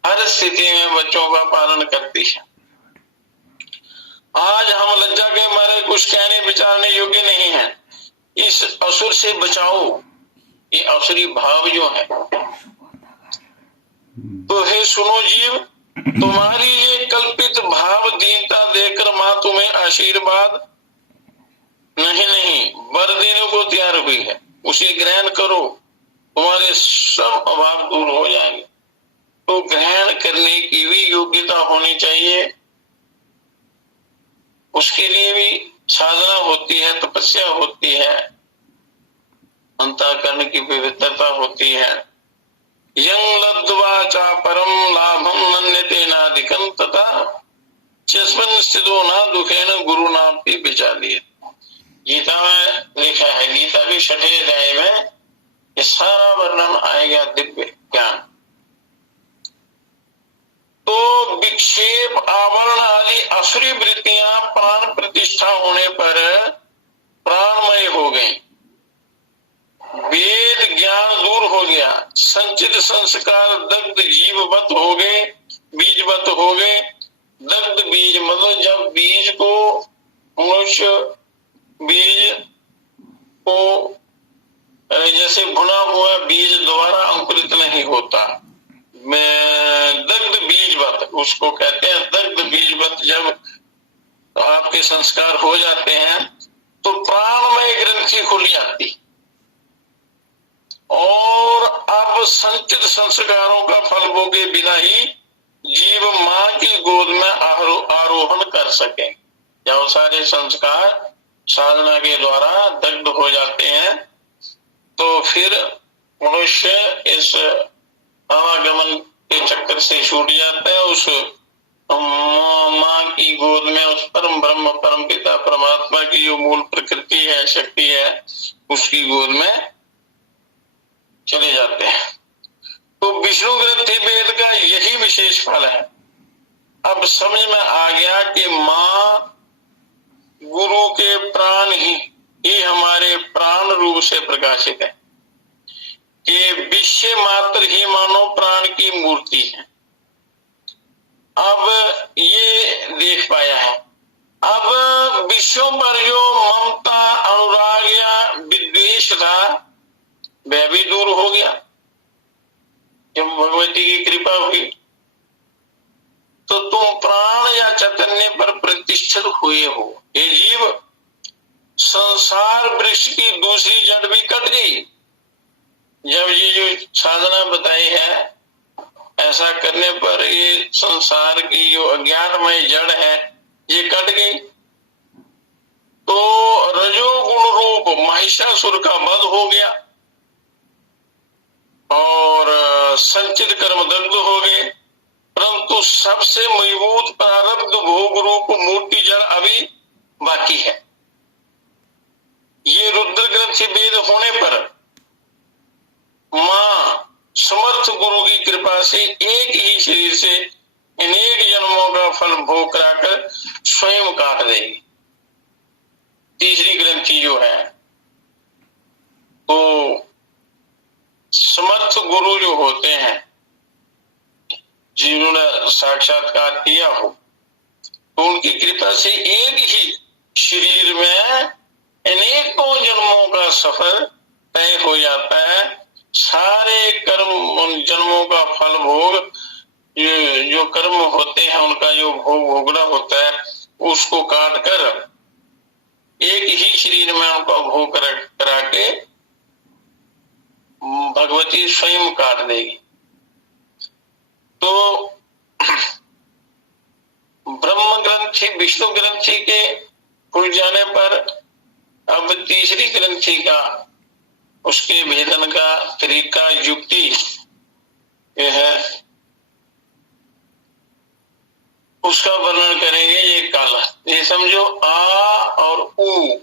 हर स्थिति में बच्चों का पालन करती है। आज हम लज्जा के मारे कुछ कहने विचारने योग्य नहीं है। इस असुर से बचाओ, ये असुरी भाव जो है। तो हे सुनो जीव, तुम्हारी ये कल्पित भाव दीनता देकर माँ तुम्हें आशीर्वाद नहीं वर देने को तैयार हुई है। उसे ग्रहण करो, तुम्हारे सब अभाव दूर हो जाएंगे। तो ग्रहण करने की भी योग्यता होनी चाहिए, उसके लिए भी साधना होती है, तपस्या होती है, अंतःकरण की पवित्रता होती है। यं लब्ध्वा च परम लाभम नन्यते नाधिकं तथा चस्मिन् स्थितो न दुखेन गुरुणापि विचार्येत। गीता में लिखा है, गीता के 6वें अध्याय में ये सारा वर्णन आएगा, दिव्य ज्ञान। तो विक्षेप, आवरण आदि असुरी वृत्तियां प्राण प्रतिष्ठा होने पर प्राणमय हो गई, वेद ज्ञान दूर हो गया, संचित संस्कार दग्ध जीववत हो गए, बीजवत हो गए। दग्ध बीज मतलब जब बीज को मनुष्य बीज को जैसे भुना हुआ बीज दोबारा अंकुरित नहीं होता, दग्ध बीजवत उसको कहते हैं। दग्ध बीजवत जब आपके संस्कार हो जाते हैं तो प्राणमय ग्रंथि खुल जाती और अब संचित संस्कारों का फल भोगे बिना ही जीव माँ की गोद में आरोहण कर सके। जब सारे संस्कार साधना के द्वारा दग्ध हो जाते हैं तो फिर मनुष्य इस आवागमन के चक्कर से छूट जाता है। उस माँ की गोद में, उस परम ब्रह्म परम पिता परमात्मा की जो मूल प्रकृति है, शक्ति है, उसकी गोद में चले जाते हैं। तो विष्णु ग्रंथि वेद का यही विशेष फल है। अब समझ में आ गया कि माँ गुरु के प्राण ही हमारे प्राण रूप से प्रकाशित है, कि विश्व मात्र ही मानो प्राण की मूर्ति है। अब ये देख पाया है। अब विश्व पर जो ममता, अनुराग या विद्वेष था वह भी दूर हो गया जब भगवती की कृपा हुई। तो तुम प्राण या चैतन्य पर प्रतिष्ठित हुए हो। हे जीव, संसार वृक्ष की दूसरी जड़ भी कट गई। जब ये जो साधना बताई है, ऐसा करने पर ये संसार की जो अज्ञानमय जड़ है ये कट गई। तो रजोगुण रूप महिषासुर का वध हो गया और संचित कर्म दग्ध हो गए। परंतु सबसे मजबूत प्रारब्ध भोग रूप मूर्ति जड़ अभी बाकी है। ये रुद्र ग्रंथि वेद होने पर माँ समर्थ गुरु की कृपा से एक ही शरीर से अनेक जन्मों का फल भोग कराकर स्वयं काट देगी। तीसरी ग्रंथि जो है, तो समर्थ गुरु जो होते हैं, जिन्होंने साक्षात्कार किया हो, तो उनकी कृपा से एक ही शरीर में अनेकों जन्मों का सफर तय हो जाता है। सारे कर्म, उन जन्मों का फल भोग, जो कर्म होते हैं उनका जो भोग भोगना होता है, उसको काट कर एक ही शरीर में उनका भोग करा के भगवती स्वयं काट देगी। तो ब्रह्म ग्रंथि, विष्णु ग्रंथि के खुल जाने पर अब तीसरी ग्रंथि का, उसके भेदन का तरीका, युक्ति यह है, उसका वर्णन करेंगे। ये काला, ये समझो आ और उ,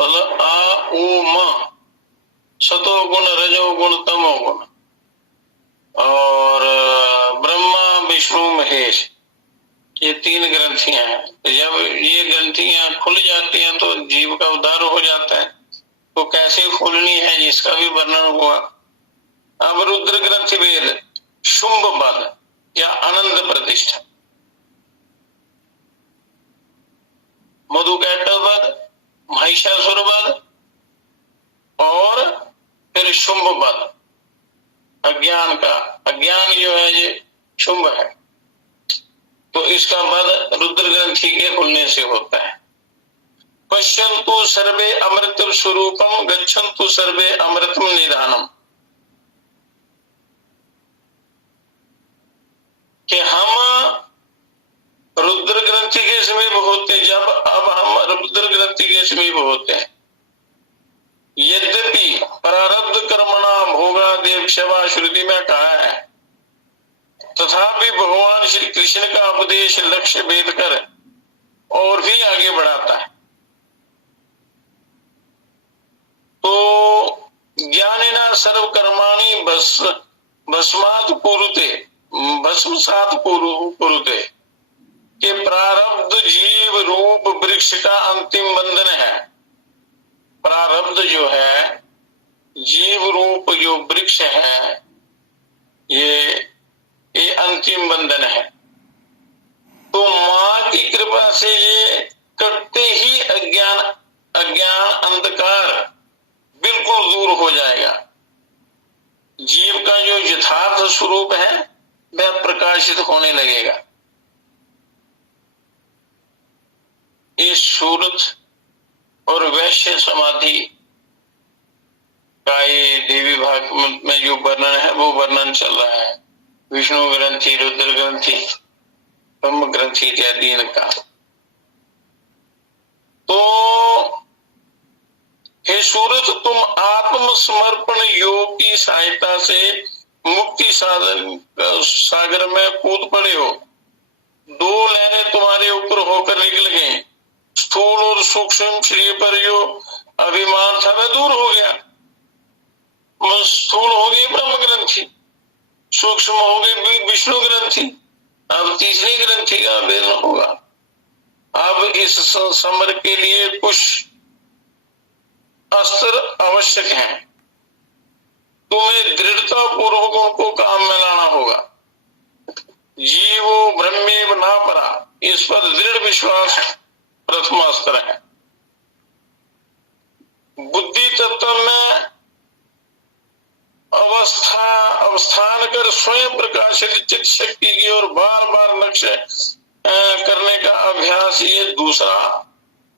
मतलब आ उ म, सतो गुण, रजो गुण, तमो गुण, और ब्रह्मा विष्णु महेश, ये 3 ग्रंथियां हैं। तो जब ये ग्रंथियां खुल जाती हैं तो जीव का उद्धार हो जाता है। तो कैसे खोलनी है इसका भी वर्णन हुआ। अब रुद्र ग्रंथि वेद शुंभ वध या आनंद प्रतिष्ठा, मधुकैटभ वध, महिषासुर वध और फिर शुंभ वध। अज्ञान का, अज्ञान जो है ये शुंभ है, तो इसका वध रुद्र ग्रंथि के खुलने से होता है। पश्यन्तु सर्वे अमृतम स्वरूपम गच्छन्तु सर्वे अमृतम निधानम, कि हम रुद्र ग्रंथि के समीप होते, जब अब हम रुद्र ग्रंथि के समीप होते हैं, यद्यपि प्रारब्ध कर्मणा भोगा देव सेवा श्रुति में कहा है, तथापि भगवान श्री कृष्ण का उपदेश लक्ष्य भेद कर और भी आगे बढ़ाता है। तो ज्ञानिना सर्व कर्माणि भस्मात् कुरुते, भस्मसात् कुरुते, कि प्रारब्ध जीव रूप वृक्ष का अंतिम बंधन है। प्रारब्ध जो है, जीव रूप जो वृक्ष है, ये अंतिम बंधन है। तो माँ की कृपा से ये करते ही अज्ञान अंधकार बिल्कुल दूर हो जाएगा। जीव का जो यथार्थ स्वरूप है वह प्रकाशित होने लगेगा। इस सूरत और वैश्य समाधि का ये देवी भाग में जो वर्णन है वो वर्णन चल रहा है। विष्णु ग्रंथि, रुद्र ग्रंथि, ब्रह्म ग्रंथि इत्यादि इनका। तो हे सूरत, तुम आत्मसमर्पण योग की सहायता से मुक्ति सागर में कूद पड़े हो। 2 लहरें तुम्हारे ऊपर होकर निकल गई। स्थूल और सूक्ष्म शरीर पर जो अभिमान था वह दूर हो गया। स्थूल हो गई ब्रह्म ग्रंथि, सूक्ष्म हो गई विष्णु ग्रंथि, अब तीसरी ग्रंथि का भेदन होगा। अब इस समर के लिए कुछ अस्त्र आवश्यक हैं। तुम्हें दृढ़ता पूर्वक उनको काम में लाना होगा। जीवो ब्रह्मेव ना परा, इस पर दृढ़ विश्वास प्रथम अस्त्र है। बुद्धि तत्व में अवस्थान कर स्वयं प्रकाशित चित्त शक्ति की ओर बार बार लक्ष्य करने का अभ्यास, ये दूसरा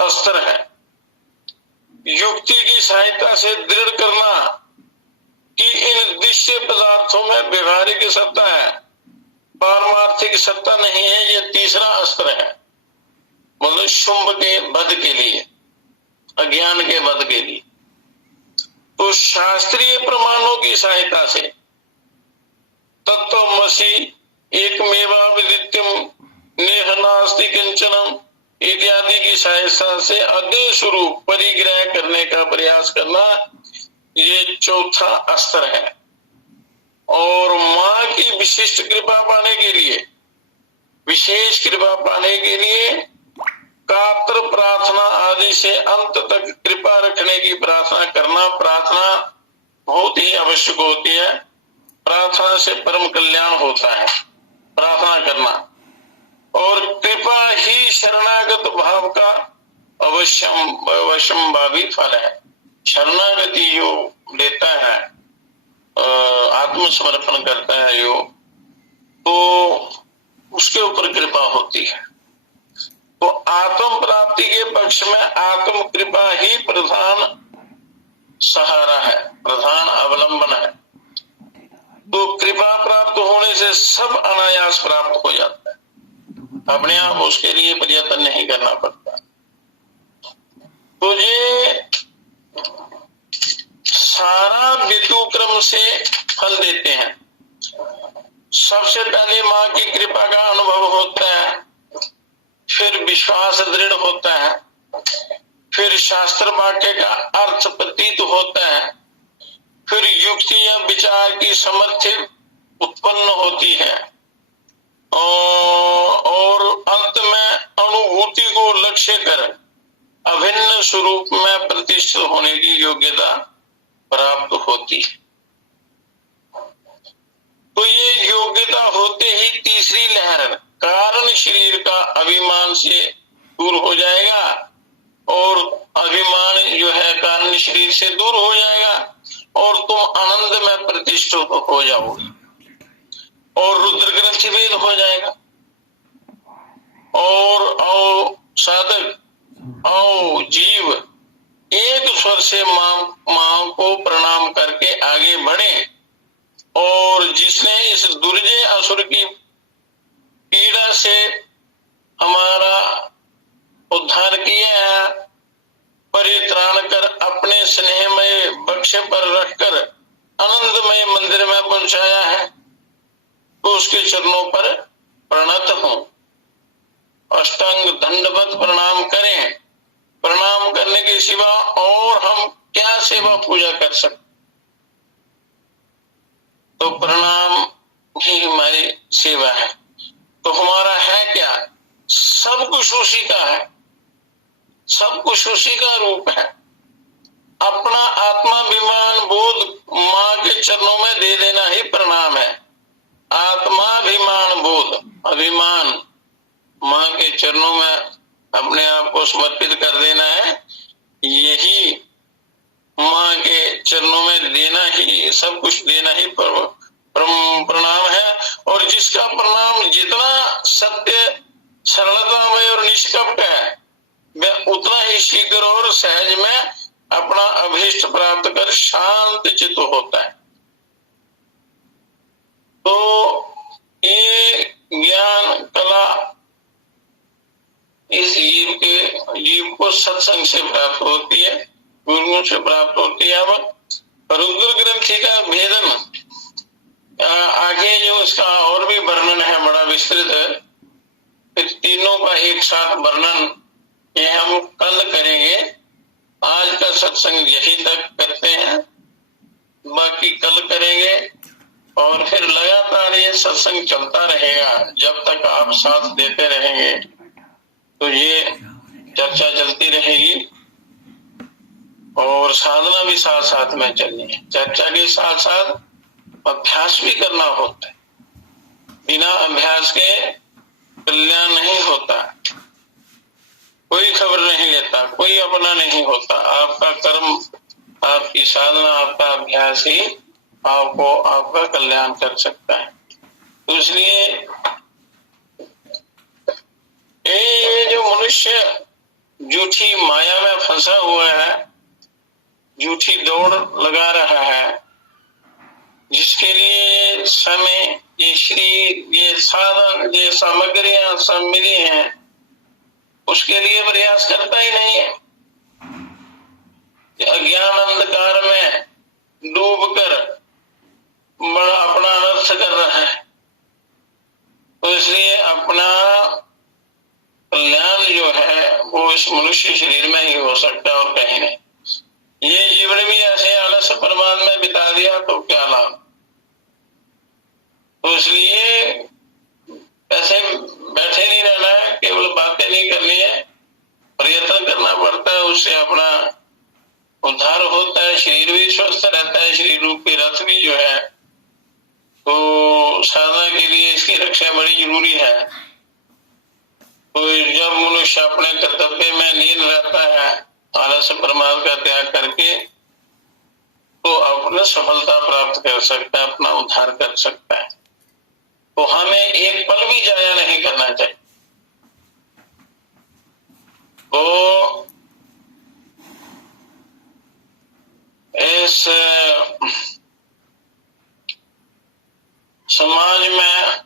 अस्त्र है। युक्ति की सहायता से दृढ़ करना कि इन दृश्य पदार्थों में व्यवहारिक सत्ता है, पारमार्थिक सत्ता नहीं है, ये तीसरा अस्त्र है। मतलब शुंभ के वध के लिए, अज्ञान के वध के लिए। तो शास्त्रीय प्रमाणों की सहायता से तत्वमसि एकमेवाद्वितीयम नेह नास्ति किंचनम इत्यादि की सहायता से अध्यय स्वरूप परिग्रह करने का प्रयास करना, ये चौथा अस्त्र है। और माँ की विशिष्ट कृपा पाने के लिए, विशेष कृपा पाने के लिए कातर प्रार्थना आदि से अंत तक कृपा रखने की प्रार्थना करना। प्रार्थना बहुत ही आवश्यक होती है। प्रार्थना से परम कल्याण होता है, प्रार्थना करना। और कृपा ही शरणागत भाव का अवश्यंभावी फल है। शरणागति जो लेता है, आत्मसमर्पण करता है जो, तो उसके ऊपर कृपा होती है। तो आत्म प्राप्ति के पक्ष में आत्म कृपा ही प्रधान सहारा है, प्रधान अवलंबन है। तो कृपा प्राप्त होने से सब अनायास प्राप्त हो जाता है, अपने आप उसके लिए प्रयत्न नहीं करना पड़ता। तो ये सारा विद्युक्रम से फल देते हैं। सबसे पहले माँ की कृपा का अनुभव होता है, फिर विश्वास दृढ़ होता है, फिर शास्त्र वाक्य का अर्थ प्रतीत होता है, फिर युक्ति या विचार की सामर्थ्य उत्पन्न होती है, और ज्ञान स्वरूप में प्रतिष्ठित होने की योग्यता प्राप्त होती है। तो ये योग्यता होते ही तीसरी लहर कारण शरीर का अभिमान से दूर हो जाएगा और अभिमान जो है कारण शरीर से दूर हो जाएगा और तुम आनंद में प्रतिष्ठित हो जाओगे और रुद्र ग्रंथि भेद हो जाएगा। और आओ साधक, आओ जीव एक स्वर से मां को प्रणाम करके आगे बढ़े और जिसने इस दुर्जय असुर की पीड़ा से हमारा उद्धार किया है, परित्राण कर अपने स्नेहमय वक्ष पर रखकर आनंदमय मंदिर में पहुंचाया है, तो उसके चरणों पर प्रणत हूं। अष्टांग दंडवत प्रणाम करें। प्रणाम करने के सिवा और हम क्या सेवा पूजा कर सकते? तो प्रणाम ही हमारी सेवा है। तो हमारा है क्या? सब कुछ उसी का है, सब कुछ उसी का रूप है। अपना आत्माभिमान बोध मां के चरणों में दे देना ही प्रणाम है। आत्माभिमान बोध, अभिमान मां के चरणों में अपने आप को समर्पित कर देना है। यही मां के चरणों में देना ही, सब कुछ देना ही प्रणाम है। और जिसका प्रणाम जितना सत्य, सरलतामय और निष्कपट है, वह उतना ही शीघ्र और सहज में अपना अभीष्ट प्राप्त कर शांत चित्त होता है। तो ये ज्ञान कला इस जीव को सत्संग से प्राप्त होती है, गुरुओं से प्राप्त होती है। अब रुद्र ग्रंथि का भेदन आगे जो उसका और भी वर्णन है बड़ा विस्तृत है, फिर तीनों का एक साथ वर्णन ये हम कल करेंगे। आज का सत्संग यही तक करते हैं, बाकी कल करेंगे और फिर लगातार ये सत्संग चलता रहेगा जब तक आप साथ देते रहेंगे। तो ये चर्चा चलती रहेगी और साधना भी साथ साथ में चलनी है। चर्चा के साथ साथ अभ्यास भी करना होता है। बिना अभ्यास के कल्याण नहीं होता। कोई खबर नहीं लेता, कोई अपना नहीं होता। आपका कर्म, आपकी साधना, आपका अभ्यास ही आपको आपका कल्याण कर सकता है। तो इसलिए ये जो मनुष्य झूठी माया में फंसा हुआ है, झूठी दौड़ लगा रहा है, जिसके लिए समय, ये शरीर, ये साधन, ये सामग्रियां सब मिली हैं, उसके लिए प्रयास करता ही नहीं है। अज्ञान अंधकार में डूबकर बड़ा अपना अनर्थ कर रहा है। तो इसलिए अपना कल्याण जो है वो इस मनुष्य शरीर में ही हो सकता है और कहीं नहीं। ये जीवन भी ऐसे आलस्य प्रमाद में बिता दिया तो क्या लाभ। तो इसलिए ऐसे बैठे नहीं रहना है, केवल बातें नहीं करनी है, प्रयत्न करना पड़ता है। उससे अपना उद्धार होता है, शरीर भी स्वस्थ रहता है, शरीर रूपी रथ भी जो है। तो साधना के लिए इसकी रक्षा बड़ी जरूरी है। तो जब मनुष्य अपने कर्तव्य में लीन रहता है, आलस्य प्रमाद का त्याग करके, तो अपना सफलता प्राप्त कर सकता है, अपना उद्धार कर सकता है। तो हमें एक पल भी जाया नहीं करना चाहिए। तो इस समाज में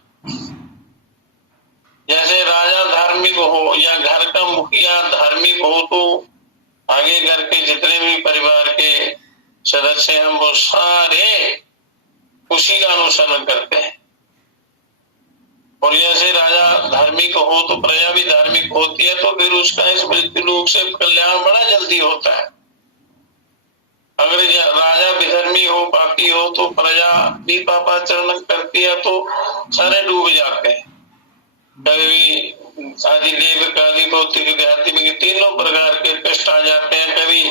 जैसे राजा धार्मिक हो या घर का मुखिया धार्मिक हो, तो आगे घर के जितने भी परिवार के सदस्य हैं वो सारे उसी का अनुसरण करते हैं। और जैसे राजा धार्मिक हो तो प्रजा भी धार्मिक होती है, तो फिर उसका इस मृत्युलोक से कल्याण बड़ा जल्दी होता है। अगर राजा विधर्मी हो, पापी हो, तो प्रजा भी पापाचरण करती है, तो सारे डूब जाते हैं। कभी आदि देव आदि भौतिक आध्यात्मिक तीनों प्रकार के कष्ट आ जाते हैं। कभी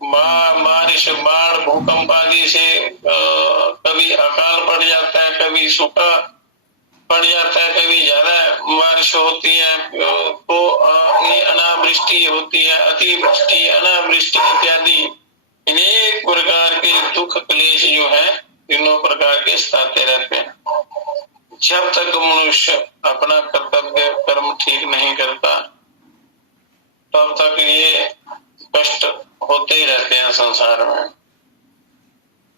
बारिश, बाढ़, भूकंप आदि से कभी अकाल पड़ जाता है, कभी सूखा पड़ जाता है, कभी ज्यादा बारिश होती है तो ये अनावृष्टि होती है, अतिवृष्टि, अनावृष्टि इत्यादि अनेक प्रकार के दुख क्लेश जो है तीनों प्रकार के सताते रहते हैं। जब तक मनुष्य अपना कर्तव्य कर्म ठीक नहीं करता तब तक ये कष्ट होते ही रहते हैं संसार में।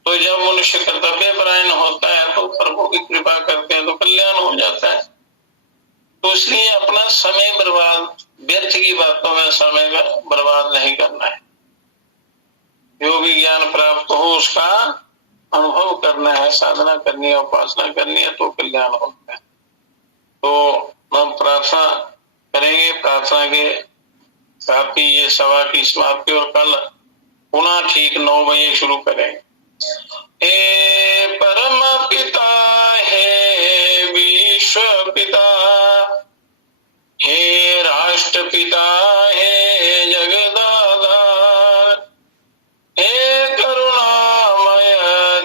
तो जब मनुष्य कर्तव्य परायण होता है तो प्रभु की कृपा करते हैं तो कल्याण हो जाता है। तो इसलिए अपना समय बर्बाद, व्यर्थ की बातों में समय का बर्बाद नहीं करना है। जो भी ज्ञान प्राप्त हो उसका अनुभव करना है, साधना करनी है, उपासना करनी है तो कल्याण होता है। तो हम प्रार्थना करेंगे, प्रार्थना के साथ ही ये सभा की समाप्ति और कल पुनः ठीक 9 बजे शुरू करेंगे। हे परम पिता, हे विश्व पिता, हे राष्ट्र पिता, हे जगदाधार, हे करुणामय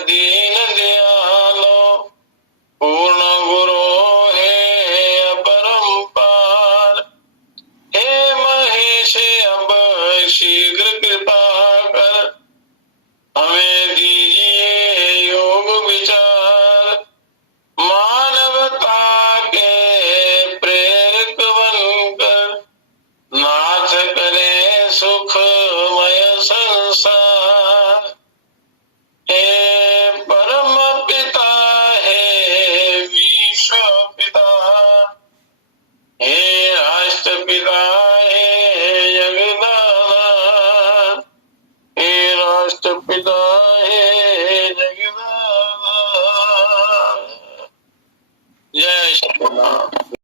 दीन दयालो, पूर्ण गुरु, हे अपरंपार, हे महेश अब शीघ्र कृपा कर हमें दीजिए योग विचार, मानवता के प्रेरक बनकर नाथ करे सुखमय संसार। हे परम पिता, हे विश्व पिता, हे राष्ट्र पिता, हे जगदाधार, हे राष्ट्र पिता,